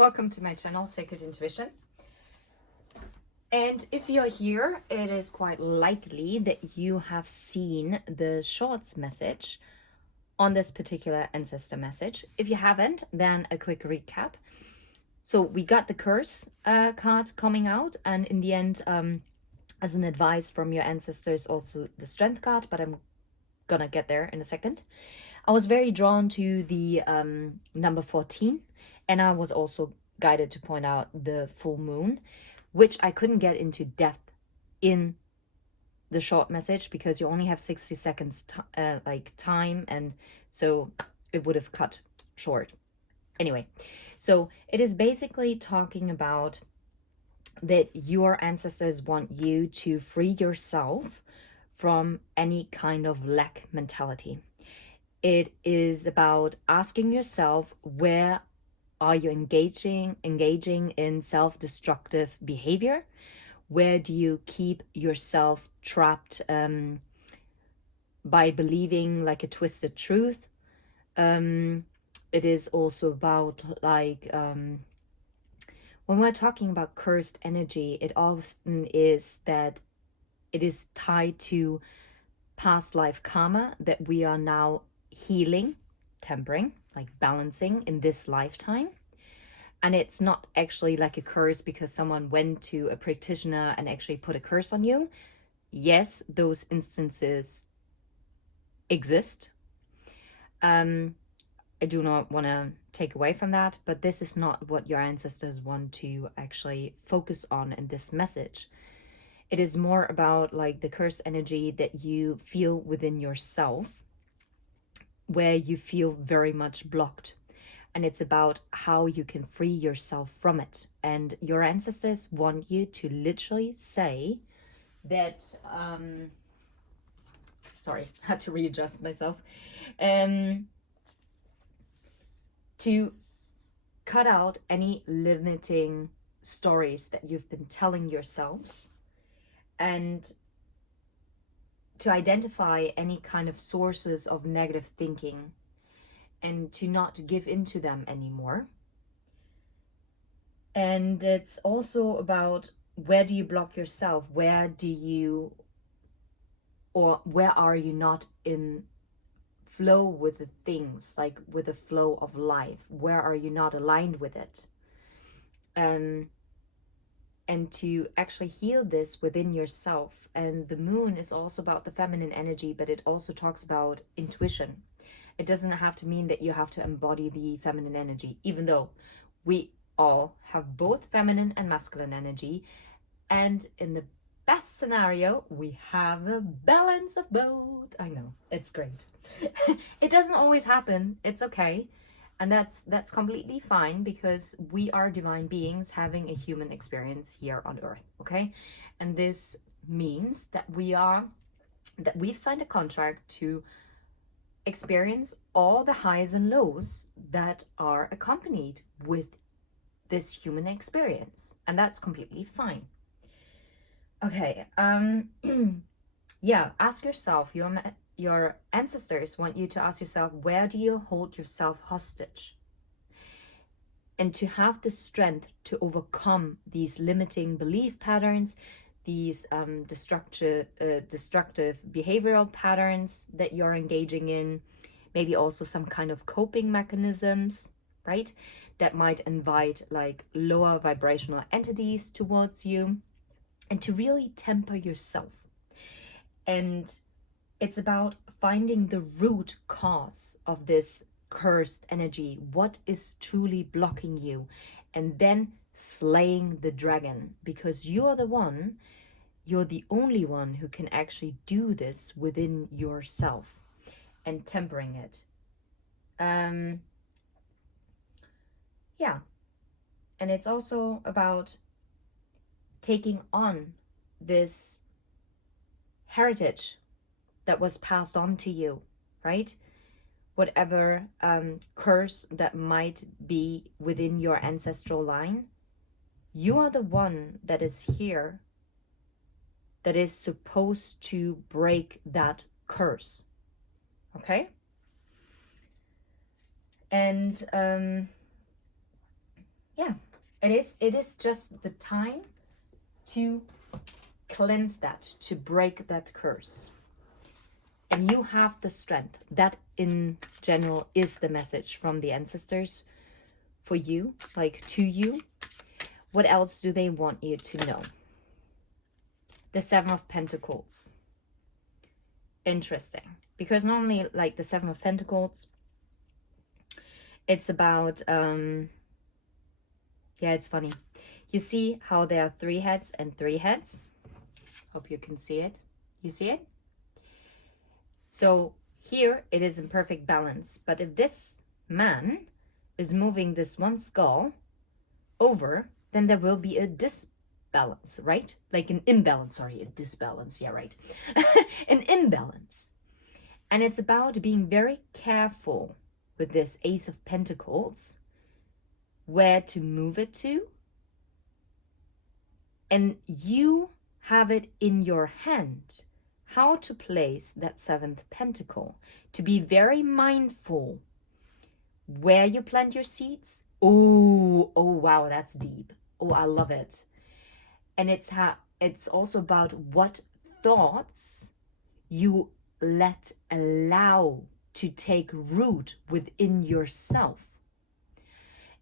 Welcome to my channel, Sacred Intuition. And if you're here, it is quite likely that you have seen the shorts message on this particular ancestor message. If you haven't, then a quick recap. So we got the curse card coming out, and in the end, as an advice from your ancestors, also the strength card, but I'm gonna get there in a second. I was very drawn to the number 14, and I was also guided to point out the full moon, which I couldn't get into depth in the short message because you only have 60 seconds time, and so it would have cut short. Anyway, so it is basically talking about that your ancestors want you to free yourself from any kind of lack mentality. It is about asking yourself, where are you engaging in self-destructive behavior? Where do you keep yourself trapped by believing like a twisted truth? It is also about when we're talking about cursed energy, it often is that it is tied to past life karma that we are now healing, tempering, like balancing in this lifetime. And it's not actually like a curse because someone went to a practitioner and actually put a curse on you. Yes, those instances exist. I do not want to take away from that, but this is not what your ancestors want to actually focus on in this message. It is more about like the curse energy that you feel within yourself, where you feel very much blocked. And it's about how you can free yourself from it. And your ancestors want you to literally say that, sorry, had to readjust myself, to cut out any limiting stories that you've been telling yourselves, and to identify any kind of sources of negative thinking and to not give into them anymore. And it's also about, where do you block yourself? Where do you, or where are you not in flow with the things, like with the flow of life? Where are you not aligned with it? And to actually heal this within yourself. And the moon is also about the feminine energy, but it also talks about intuition. It doesn't have to mean that you have to embody the feminine energy, even though we all have both feminine and masculine energy. And in the best scenario, we have a balance of both. I know, it's great. It doesn't always happen. It's okay. And that's completely fine, because we are divine beings having a human experience here on Earth, okay? And this means that we've signed a contract to experience all the highs and lows that are accompanied with this human experience, and that's completely fine. Okay, yeah, ask yourself, your ancestors want you to ask yourself, where do you hold yourself hostage? And to have the strength to overcome these limiting belief patterns, these destructive behavioral patterns that you're engaging in, maybe also some kind of coping mechanisms, right? That might invite like lower vibrational entities towards you, and to really temper yourself. And it's about finding the root cause of this cursed energy. What is truly blocking you? And then slaying the dragon, because you're the only one who can actually do this within yourself, and tempering it. Yeah. And it's also about taking on this heritage that was passed on to you, right? Whatever curse that might be within your ancestral line, you are the one that is here that is supposed to break that curse, okay? And yeah, It is just the time to cleanse that, to break that curse. And you have the strength. That in general is the message from the ancestors for you, like to you. What else do they want you to know? The Seven of Pentacles. Interesting. Because normally, like the Seven of Pentacles, it's about, yeah, it's funny. You see how there are 3 heads and 3 heads? Hope you can see it. You see it? So here it is in perfect balance. But if this man is moving this one skull over, then there will be a disbalance, right? Like an imbalance, sorry, a disbalance, yeah, right. An imbalance. And it's about being very careful with this Ace of Pentacles, where to move it to. And you have it in your hand how to place that 7th pentacle, to be very mindful where you plant your seeds. Oh wow, that's deep. Oh, I love it. And it's also about what thoughts you allow to take root within yourself.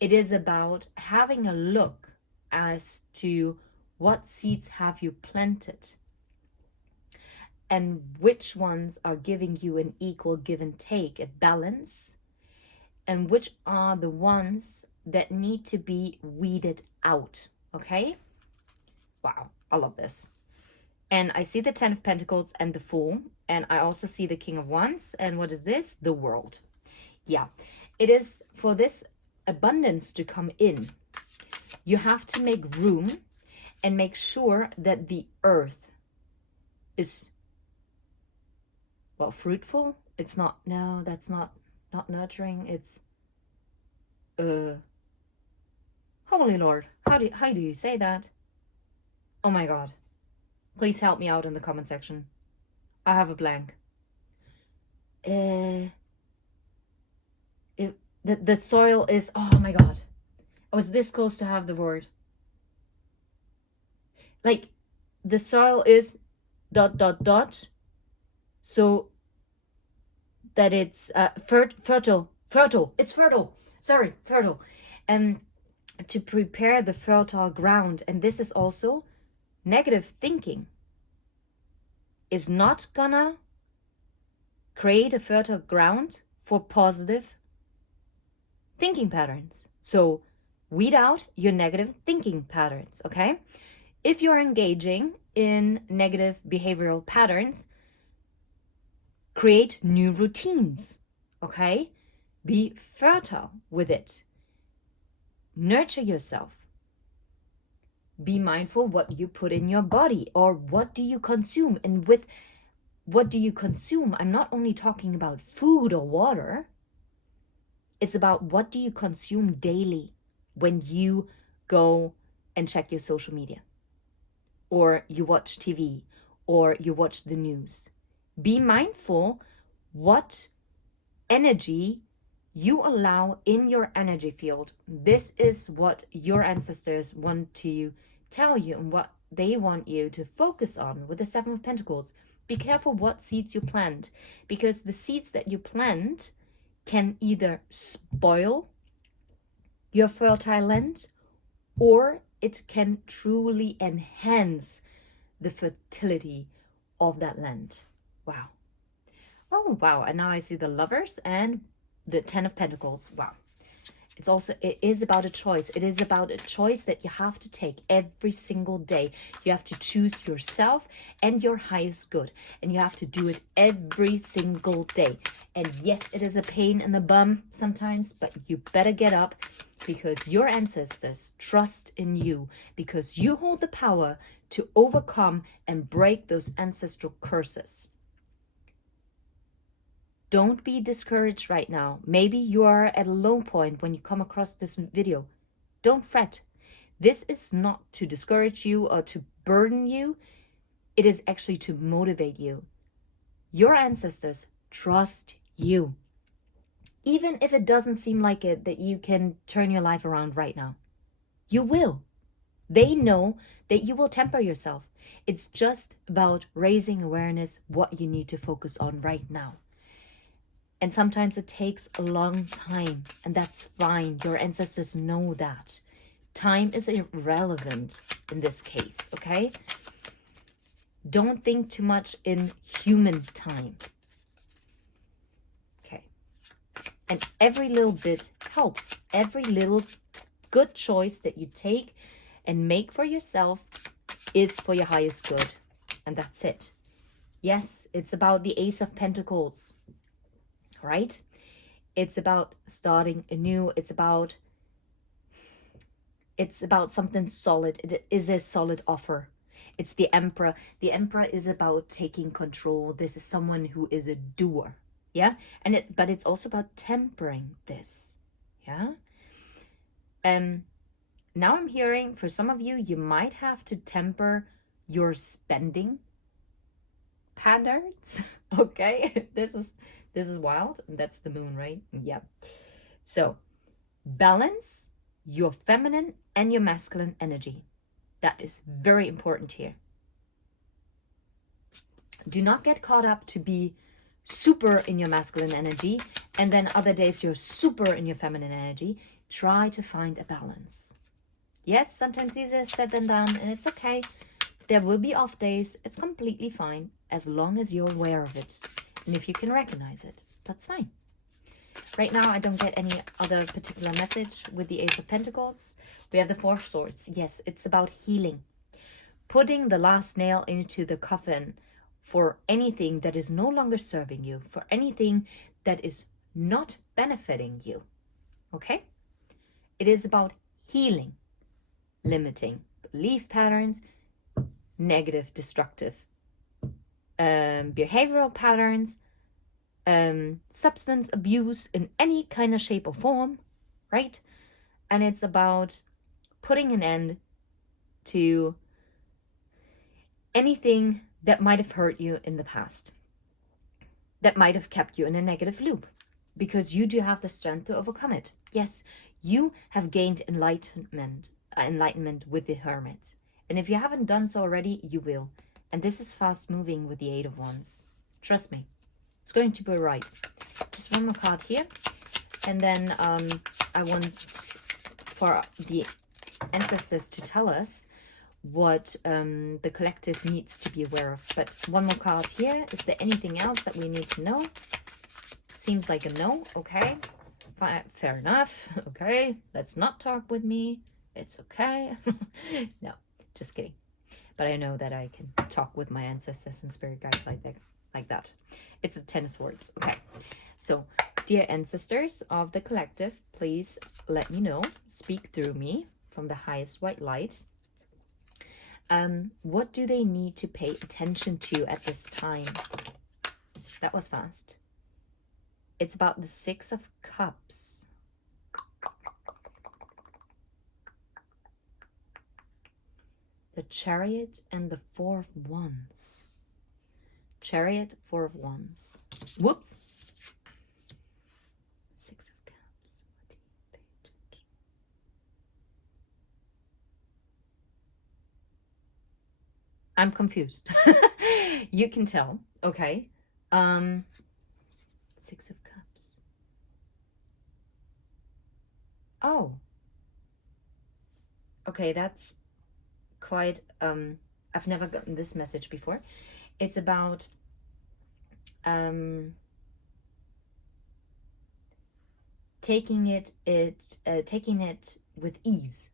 It is about having a look as to what seeds have you planted and which ones are giving you an equal give and take, a balance, and which are the ones that need to be weeded out, okay? Wow, I love this. And I see the 10 of Pentacles and the Fool, and I also see the King of Wands, and what is this? The World. Yeah, it is for this abundance to come in. You have to make room and make sure that the earth is, well, fruitful. It's not, no, that's not nurturing. It's, Holy Lord, how do you say that? Oh my God. Please help me out in the comment section. I have a blank. The soil is, oh my God. I was this close to have the word. Like, the soil is ... so that it's fertile. It's fertile. Sorry, fertile. And to prepare the fertile ground. And this is also negative thinking is not gonna create a fertile ground for positive thinking patterns. So weed out your negative thinking patterns, okay? If you're engaging in negative behavioral patterns, create new routines, okay? Be fertile with it. Nurture yourself. Be mindful what you put in your body, or what do you consume. And with what do you consume, I'm not only talking about food or water. It's about what do you consume daily when you go and check your social media, or you watch TV, or you watch the news. Be mindful what energy you allow in your energy field. This is what your ancestors want to tell you and what they want you to focus on with the 7 of Pentacles. Be careful what seeds you plant, because the seeds that you plant can either spoil your fertile land, or it can truly enhance the fertility of that land. Wow. Oh, wow. And now I see the Lovers and the 10 of Pentacles. Wow. It is about a choice. It is about a choice that you have to take every single day. You have to choose yourself and your highest good. And you have to do it every single day. And yes, it is a pain in the bum sometimes, but you better get up, because your ancestors trust in you, because you hold the power to overcome and break those ancestral curses. Don't be discouraged right now. Maybe you are at a low point when you come across this video. Don't fret. This is not to discourage you or to burden you. It is actually to motivate you. Your ancestors trust you. Even if it doesn't seem like it, that you can turn your life around right now. You will. They know that you will temper yourself. It's just about raising awareness what you need to focus on right now. And sometimes it takes a long time, and that's fine. Your ancestors know that. Time is irrelevant in this case, okay? Don't think too much in human time. Okay. And every little bit helps. Every little good choice that you take and make for yourself is for your highest good. And that's it. Yes, it's about the Ace of Pentacles, right? It's about starting anew. It's about something solid. It is a solid offer. It's the Emperor. The Emperor is about taking control. This is someone who is a doer. Yeah. But it's also about tempering this. Yeah. Now I'm hearing for some of you, you might have to temper your spending patterns. Okay. This is wild. That's the moon, right? Yeah. So balance your feminine and your masculine energy. That is very important here. Do not get caught up to be super in your masculine energy and then other days you're super in your feminine energy. Try to find a balance. Yes, sometimes easier said than done, and it's okay. There will be off days. It's completely fine as long as you're aware of it. And if you can recognize it, that's fine. Right now, I don't get any other particular message with the Ace of Pentacles. We have the Four of Swords. Yes, it's about healing. Putting the last nail into the coffin for anything that is no longer serving you, for anything that is not benefiting you. Okay? It is about healing, limiting belief patterns, negative, destructive behavioral patterns, substance abuse in any kind of shape or form, right? And it's about putting an end to anything that might have hurt you in the past, that might have kept you in a negative loop, because you do have the strength to overcome it. Yes, you have gained enlightenment with the Hermit. And if you haven't done so already, you will. And this is fast moving with the Eight of Wands. Trust me, it's going to be right. Just one more card here. And then I want for the ancestors to tell us what the collective needs to be aware of. But one more card here. Is there anything else that we need to know? Seems like a no. Okay. Fair enough. Okay. Let's not talk with me. It's okay. No, just kidding. But I know that I can talk with my ancestors and spirit guides like that. It's a Ten of Swords. Okay. So, dear ancestors of the collective, please let me know. Speak through me from the highest white light. What do they need to pay attention to at this time? That was fast. It's about the Six of Cups. The Chariot and the Four of Wands. Chariot, Four of Wands. Whoops. Six of Cups. What do you pay attention? I'm confused. You can tell. Okay. Six of Cups. Oh. Okay, that's quite I've never gotten this message before. It's about taking it with ease,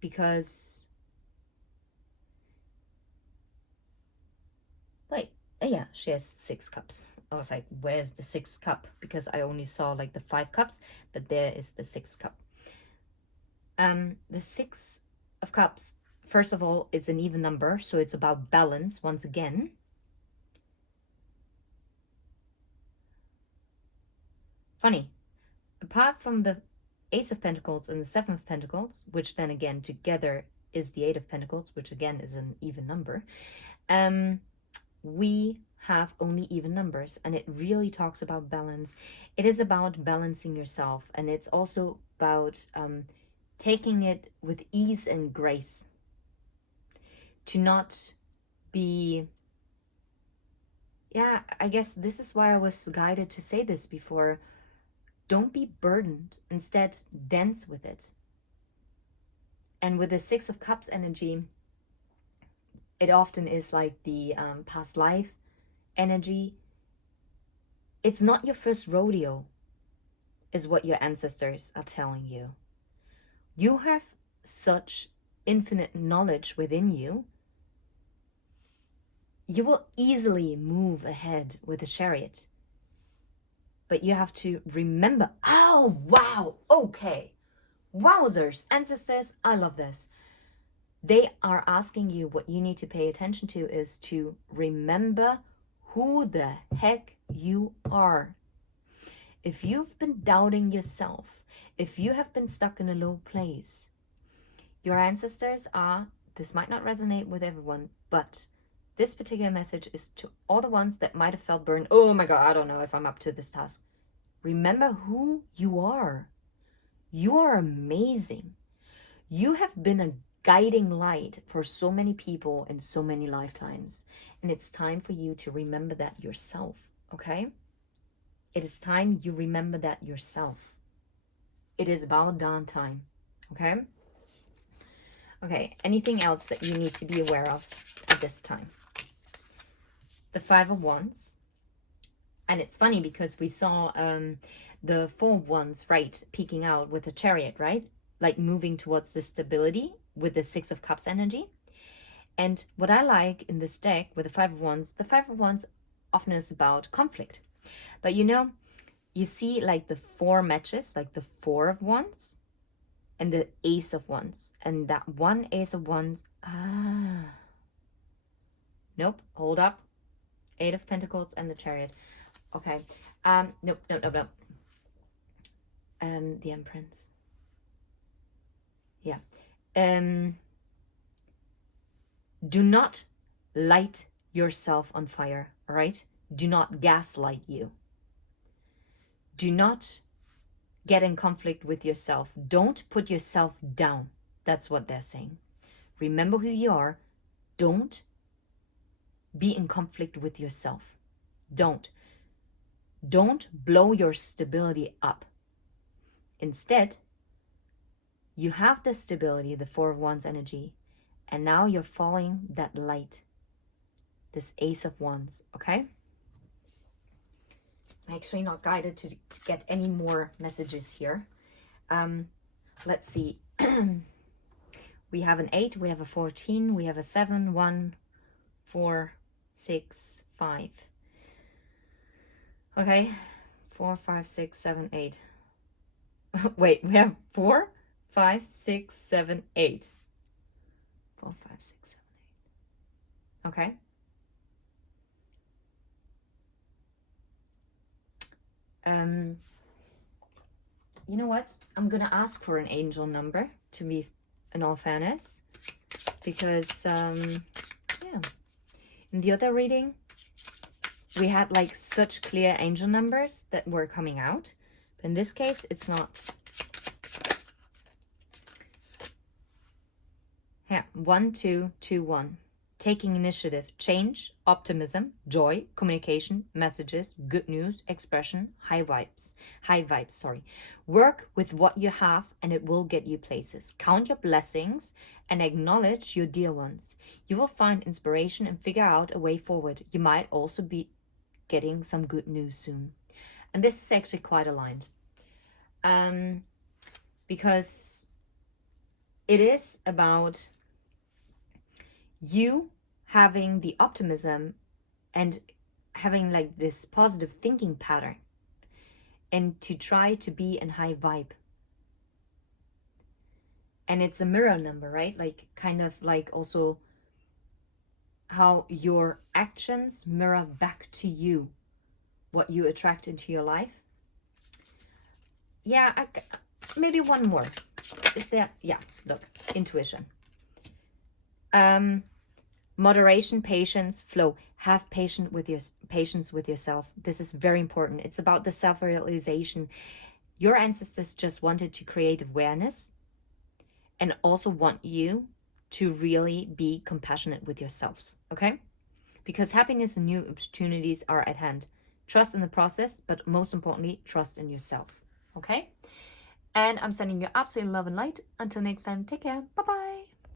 because wait, yeah, she has 6 cups. I was like, where's the 6th cup? Because I only saw like the 5 cups, but there is the 6th cup. The 6 of Cups, first of all, it's an even number, so it's about balance once again. Funny, apart from the Ace of Pentacles and the 7 of Pentacles, which then again together is the 8 of Pentacles, which again is an even number, we have only even numbers, and it really talks about balance. It is about balancing yourself, and it's also about taking it with ease and grace, to not be, yeah, I guess this is why I was guided to say this before. Don't be burdened, instead dance with it. And with the Six of Cups energy, it often is like the past life energy. It's not your first rodeo, is what your ancestors are telling you. You have such infinite knowledge within you. You will easily move ahead with the Chariot. But you have to remember, oh, wow, okay. Wowzers, ancestors, I love this. They are asking you, what you need to pay attention to is to remember who the heck you are. If you've been doubting yourself, if you have been stuck in a low place, your ancestors are, this might not resonate with everyone, but this particular message is to all the ones that might have felt burned. Oh my God, I don't know if I'm up to this task. Remember who you are. You are amazing. You have been a guiding light for so many people in so many lifetimes. And it's time for you to remember that yourself, okay? It is time you remember that yourself. It is about darn time, okay? Okay, anything else that you need to be aware of at this time? The Five of Wands. And it's funny because we saw the Four of Wands, right, peeking out with the Chariot, right? Like moving towards the stability with the Six of Cups energy. And what I like in this deck with the Five of Wands, the Five of Wands often is about conflict. But you know, you see like the four matches, like the Four of Wands and the Ace of Wands. And that one Ace of Wands, nope, hold up. Eight of Pentacles and the Chariot. Okay, nope. The Empress. Yeah. Do not light yourself on fire, all right? Do not gaslight you. Do not get in conflict with yourself. Don't put yourself down. That's what they're saying. Remember who you are. Don't be in conflict with yourself. Don't blow your stability up. Instead, you have the stability, the Four of Wands energy, and now you're following that light, this Ace of Wands, okay? I'm actually not guided to get any more messages here. Let's see. We have an 8, we have a 14, we have a 7, 1, 4, 6, 5. Okay, 4, 5, 6, 7, 8. Wait, we have 4, 5, 6, 7, 8. 4, 5, 6, 7, 8. Okay. You know what? I'm gonna ask for an angel number, to be in all fairness, because yeah, in the other reading we had like such clear angel numbers that were coming out, but in this case it's not. Yeah, 1, 2, 2, 1. Taking initiative, change, optimism, joy, communication, messages, good news, expression, high vibes, sorry. Work with what you have and it will get you places. Count your blessings and acknowledge your dear ones. You will find inspiration and figure out a way forward. You might also be getting some good news soon. And this is actually quite aligned. Because it is about you having the optimism and having like this positive thinking pattern and to try to be in high vibe. And it's a mirror number, right? Like kind of like also how your actions mirror back to you what you attract into your life. Yeah, maybe one more. Is there? Yeah, look, intuition. Moderation, patience, flow. Have patience with yourself. This is very important. It's about the self-realization. Your ancestors just wanted to create awareness and also want you to really be compassionate with yourselves, okay? Because happiness and new opportunities are at hand. Trust in the process, but most importantly, trust in yourself, okay? And I'm sending you absolute love and light. Until next time, take care. Bye-bye.